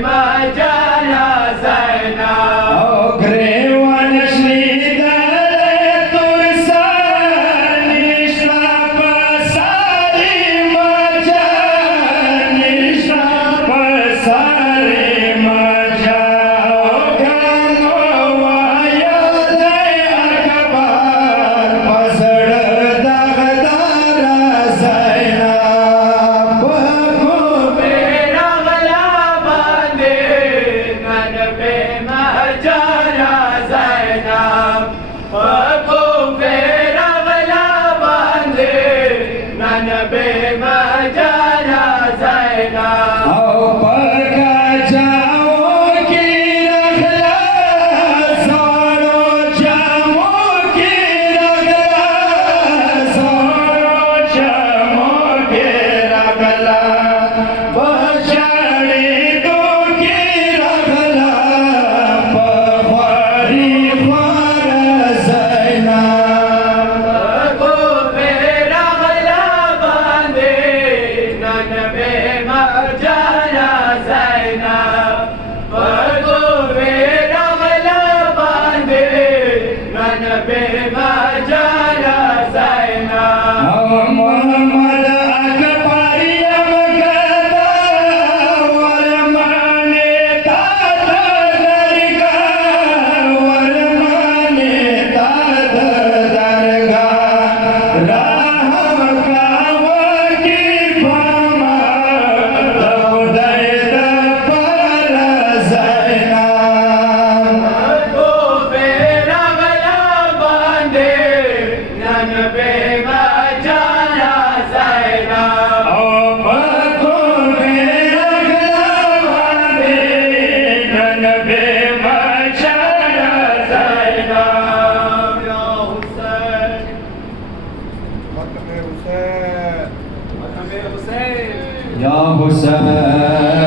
Majala Zainab. Oh, Grevan Sridhar Tursar Nishrap Sari Maja Nishrap Sari Maja Gangovaya Jai Akbar Pasad Dagdara Zainab Be ragla bande nan be Majala Zainab. Ko be ragla bande nan be Majala Zainab. आओ पका जाओ की रखला सोनो जामो की रखला सोनो जामो की रखला बचाड़ी दो की रखला पवारी ख्वार ज़ैना को be ragla bande nan be Majala Zainab. को be ragla bande nan be Majala Zainab. Mohammad अकबरियम कहता वरमाने ताता दरगा वरमाने ताता दरगा राह कावा की फामा दौदय पर ज़ैनब को be ragla bande nan be Majala Zainab. ओ पको मेरा गवाने ननबे मचाना Zainab Ya Hussein, Makam Hussein. Makam Hussein. या हुसैन